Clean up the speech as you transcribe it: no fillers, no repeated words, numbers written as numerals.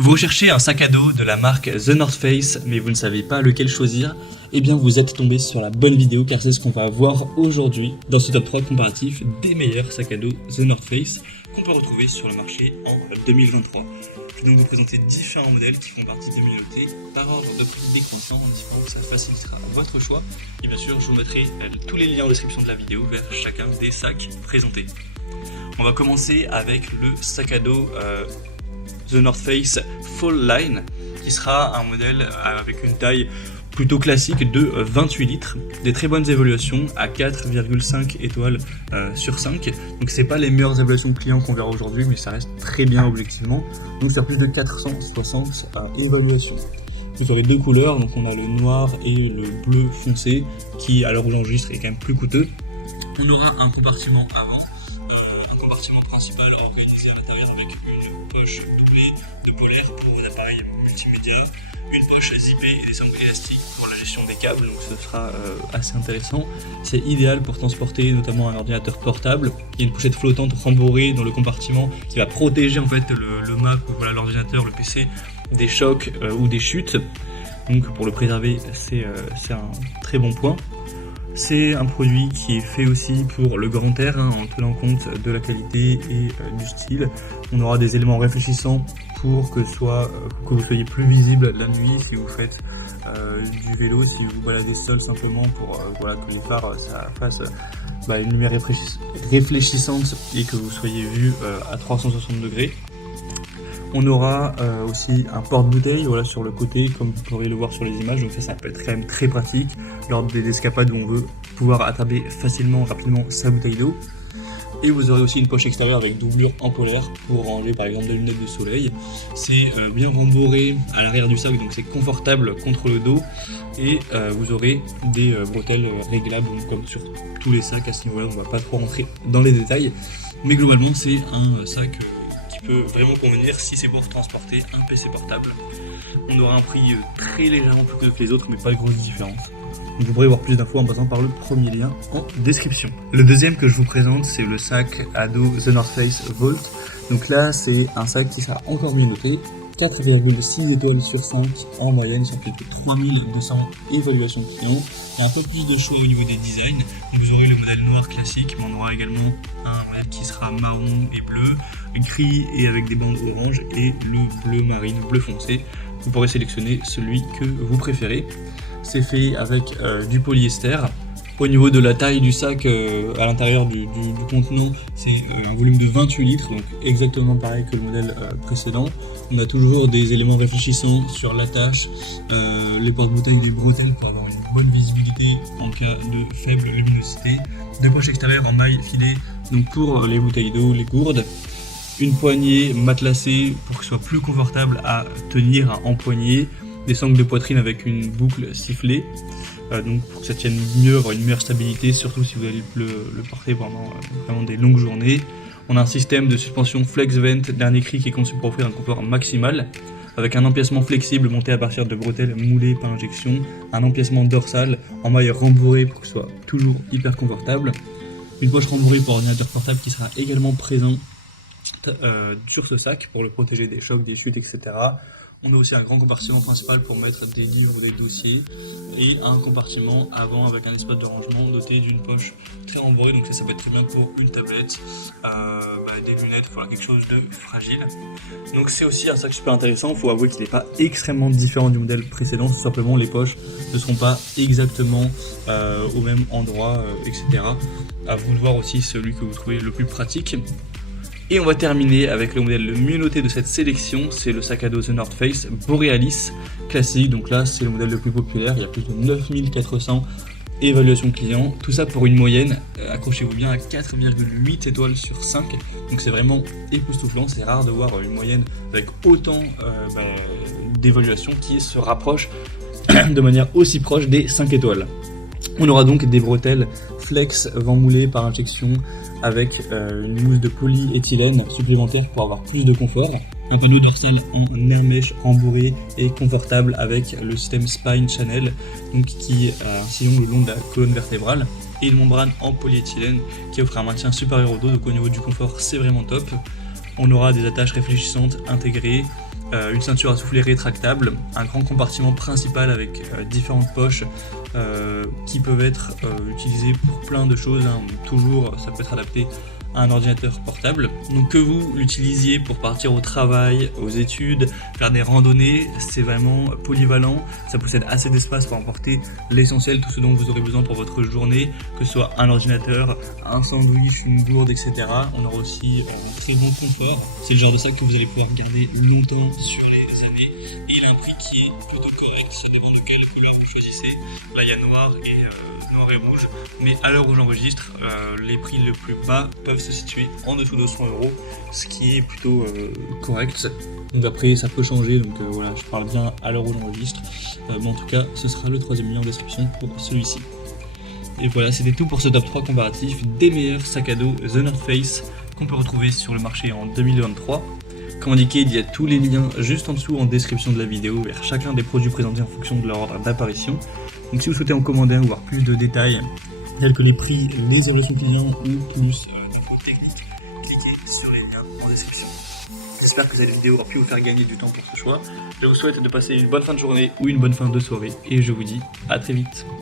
Vous recherchez un sac à dos de la marque The North Face, mais vous ne savez pas lequel choisir? Eh bien, vous êtes tombé sur la bonne vidéo, car c'est ce qu'on va voir aujourd'hui dans ce top 3 comparatif des meilleurs sacs à dos The North Face qu'on peut retrouver sur le marché en 2023. Je vais donc vous présenter différents modèles qui font partie des communautés par ordre de prix décroissant, en espérant que ça facilitera votre choix. Et bien sûr, je vous mettrai tous les liens en description de la vidéo vers chacun des sacs présentés. On va commencer avec le sac à dos The North Face Fall Line, qui sera un modèle avec une taille plutôt classique de 28 litres, des très bonnes évaluations à 4,5 étoiles sur 5. Donc c'est pas les meilleures évaluations clients qu'on verra aujourd'hui, mais ça reste très bien objectivement. Donc c'est plus de 460 évaluations. Vous aurez deux couleurs, donc on a le noir et le bleu foncé, qui à l'heure où j'enregistre est quand même plus coûteux. On aura un compartiment avant, un compartiment principal organisé à l'intérieur avec une poche doublée de polaire pour vos appareils multimédia, une poche zippée et des sangles élastiques pour la gestion des câbles, donc ce sera assez intéressant. C'est idéal pour transporter notamment un ordinateur portable. Il y a une pochette flottante rembourrée dans le compartiment qui va protéger en fait le Mac ou voilà, l'ordinateur, le PC des chocs ou des chutes. Donc pour le préserver, c'est un très bon point. C'est un produit qui est fait aussi pour le grand air, en tenant compte de la qualité et du style. On aura des éléments réfléchissants pour que vous soyez plus visible la nuit si vous faites du vélo, si vous baladez seul simplement pour que les phares ça fasse une lumière réfléchissante et que vous soyez vu à 360 degrés. On aura aussi un porte-bouteille sur le côté, comme vous pourrez le voir sur les images, donc ça peut être quand même très pratique lors des escapades où on veut pouvoir attraper facilement, rapidement sa bouteille d'eau. Et vous aurez aussi une poche extérieure avec doublure en polaire pour ranger par exemple des lunettes de soleil. C'est bien rembourré à l'arrière du sac, donc c'est confortable contre le dos. Et vous aurez des bretelles réglables, comme sur tous les sacs. À ce niveau-là, on ne va pas trop rentrer dans les détails. Mais globalement, c'est un sac qui peut vraiment convenir si c'est pour transporter un PC portable. On aura un prix très légèrement plus coûteux que les autres, mais pas de grosse différence. Donc vous pourrez voir plus d'infos en passant par le premier lien en description. Le deuxième que je vous présente, c'est le sac à dos The North Face Vault. Donc là, c'est un sac qui sera encore mieux noté, 4,6 étoiles sur 5 en moyenne sur plus de 3200 évaluations clients. Il y a un peu plus de choix au niveau des designs. Donc vous aurez le modèle noir classique, mais on aura également un modèle qui sera marron et bleu, gris et avec des bandes orange, et le bleu marine, bleu foncé. Vous pourrez sélectionner celui que vous préférez. C'est fait avec du polyester. Au niveau de la taille du sac à l'intérieur du contenant, c'est un volume de 28 litres, donc exactement pareil que le modèle précédent. On a toujours des éléments réfléchissants sur l'attache, les porte-bouteilles, les bretelles pour avoir une bonne visibilité en cas de faible luminosité. Deux poches extérieures en maille filée, donc pour les bouteilles d'eau, les gourdes. Une poignée matelassée pour que ce soit plus confortable à tenir, à empoigner. Des sangles de poitrine avec une boucle sifflée, donc pour que ça tienne mieux, avoir une meilleure stabilité, surtout si vous allez le porter pendant vraiment des longues journées. On a un système de suspension Flex Vent dernier cri qui est conçu pour offrir un confort maximal, avec un empiècement flexible monté à partir de bretelles moulées par injection, un empiècement dorsal en maille rembourrée pour que ce soit toujours hyper confortable, une poche rembourrée pour ordinateur portable qui sera également présent sur ce sac pour le protéger des chocs, des chutes, etc. On a aussi un grand compartiment principal pour mettre des livres ou des dossiers, et un compartiment avant avec un espace de rangement doté d'une poche très rembourrée, donc ça peut être très bien pour une tablette, des lunettes, quelque chose de fragile. Donc c'est aussi un sac super intéressant. Il faut avouer qu'il n'est pas extrêmement différent du modèle précédent, tout simplement les poches ne seront pas exactement au même endroit, etc. À vous de voir aussi celui que vous trouvez le plus pratique. Et on va terminer avec le modèle le mieux noté de cette sélection, c'est le sac à dos The North Face Borealis classique. Donc là, c'est le modèle le plus populaire, il y a plus de 9400 évaluations clients. Tout ça pour une moyenne, accrochez-vous bien, à 4,8 étoiles sur 5. Donc c'est vraiment époustouflant, c'est rare de voir une moyenne avec autant d'évaluations qui se rapprochent de manière aussi proche des 5 étoiles. On aura donc des bretelles flex vent moulé par injection avec une mousse de polyéthylène supplémentaire pour avoir plus de confort. Un panneau dorsal en air mesh rembourré et confortable avec le système Spine Channel, donc qui a un sillon le long de la colonne vertébrale, et une membrane en polyéthylène qui offre un maintien supérieur au dos, donc au niveau du confort c'est vraiment top. On aura des attaches réfléchissantes intégrées, une ceinture à soufflet rétractable, un grand compartiment principal avec différentes poches qui peuvent être utilisées pour plein de choses, hein. Toujours ça peut être adapté à un ordinateur portable. Donc que vous l'utilisiez pour partir au travail, aux études, faire des randonnées, c'est vraiment polyvalent, ça possède assez d'espace pour emporter l'essentiel, tout ce dont vous aurez besoin pour votre journée, que ce soit un ordinateur, un sandwich, une gourde, etc. On aura aussi un très bon confort, c'est le genre de sac que vous allez pouvoir garder longtemps sur les années, et il a un prix qui est plutôt correct, ça dépend de quelle couleur vous choisissez. Là il y a noir et rouge, mais à l'heure où j'enregistre, les prix les plus bas peuvent se situer en dessous de 100 €, ce qui est plutôt correct. Donc après ça peut changer, donc voilà, je parle bien à l'heure où j'enregistre, mais en tout cas ce sera le troisième lien en description pour celui-ci. Et voilà, c'était tout pour ce top 3 comparatif des meilleurs sacs à dos The North Face qu'on peut retrouver sur le marché en 2023. Comme indiqué, il y a tous les liens juste en dessous en description de la vidéo vers chacun des produits présentés en fonction de leur ordre d'apparition. Donc si vous souhaitez en commander un ou voir plus de détails, tels que les prix, les relations clients ou plus de techniques, cliquez sur les liens en description. J'espère que cette vidéo aura pu vous faire gagner du temps pour ce choix. Je vous souhaite de passer une bonne fin de journée ou une bonne fin de soirée et je vous dis à très vite.